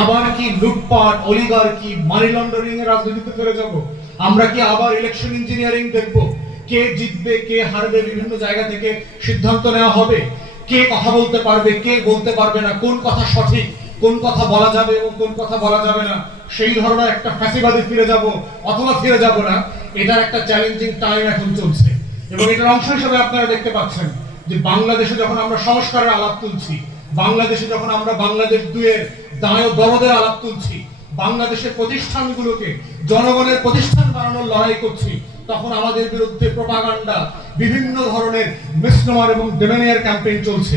আবার কি লুটপাট, অলিগার্কি, মানি লন্ডারিং এর রাজনীতিতে ফিরে যাব? আমরা কি আবার ইলেকশন ইঞ্জিনিয়ারিং দেখব? কে জিতবে, কে হারবে, বিভিন্ন জায়গা থেকে সিদ্ধান্ত নেওয়া হবে। কে কথা বলতে পারবে, কে বলতে পারবে না, কোন কথা সঠিক, কোন কথা বলা যাবে এবং কোন কথা বলা যাবে না, সেই ধরনের একটা ফ্যাসিবাদে ফিরে যাব অথবা ফিরে যাব না, এটার একটা চ্যালেঞ্জিং টাইম এখন চলছে। এবং এটার অংশ হিসেবে আপনারা দেখতে পাচ্ছেন যে বাংলাদেশে যখন আমরা সংস্কারের আলাপ তুলছি, বাংলাদেশে যখন আমরা বাংলাদেশ দুয়ের দায় দরদের আলাপ তুলছি, বাংলাদেশের প্রতিষ্ঠানগুলোকে জনগণের প্রতিষ্ঠান বানানোর লড়াই করছি, তখন আমাদের বিরুদ্ধে প্রোপাগান্ডা, বিভিন্ন ধরনের মিসনোমার এবং ডেমেনিয়ার ক্যাম্পেইন চলছে।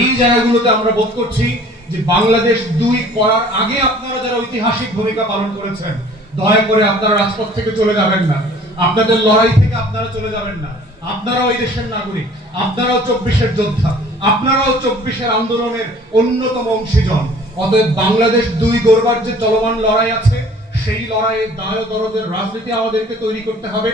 এই জায়গাগুলোতে আমরা বোধ করছি যে বাংলাদেশ দুই করার আগে আপনারা যারা ঐতিহাসিক ভূমিকা পালন করেছেন, দয়া করে আপনারা রাজপথ থেকে চলে যাবেন না, আপনাদের লড়াই থেকে আপনারা চলে যাবেন না। আপনারাও এই দেশের নাগরিক, আপনারাও 24-এর যোদ্ধা, আপনারাও 24-এর আন্দোলনের অন্যতম অংশীজন। অতএব বাংলাদেশ দুই গড়বার যে চলমান লড়াই আছে, সেই লড়াইয়ে দায় দরদের রাজনীতি আমাদেরকে তৈরি করতে হবে।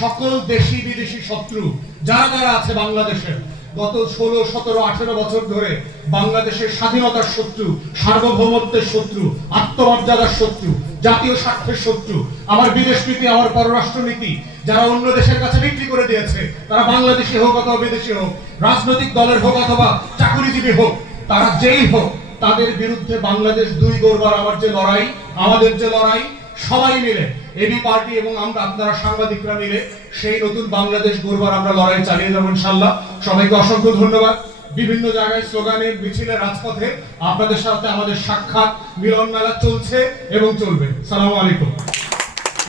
সকল দেশি বিদেশি শত্রু যারা যারা আছে বাংলাদেশের, গত 16, 17, 18 বছর ধরে বাংলাদেশের স্বাধীনতার শত্রু, সার্বভৌমত্বের শত্রু, আত্মমর্যাদার শত্রু, জাতীয় স্বার্থের শত্রু, আমার বিদেশ নীতি, আমার পররাষ্ট্র নীতি যারা অন্য দেশের কাছে বিক্রি করে দিয়েছে, তারা বাংলাদেশি হোক অথবা বিদেশি হোক, রাজনৈতিক দলের হোক অথবা চাকুরিজীবী হোক, তারা যেই হোক, তাদের বিরুদ্ধে বাংলাদেশ দুই গড়বার আমার যে লড়াই, আমাদের যে লড়াই, সবাই মিলে, এবি পার্টি এবং আমরা, আপনারা সাংবাদিকরা মিলে সেই নতুন বাংলাদেশ গড়বার আমরা লড়াই চালিয়ে যাবো ইনশাআল্লাহ। সবাইকে অসংখ্য ধন্যবাদ। বিভিন্ন জায়গায় স্লোগানের মিছিলে, রাজপথে আপনাদের সাথে আমাদের সাক্ষাৎ, মিলন মেলা চলছে এবং চলবে। সালামু আলাইকুম।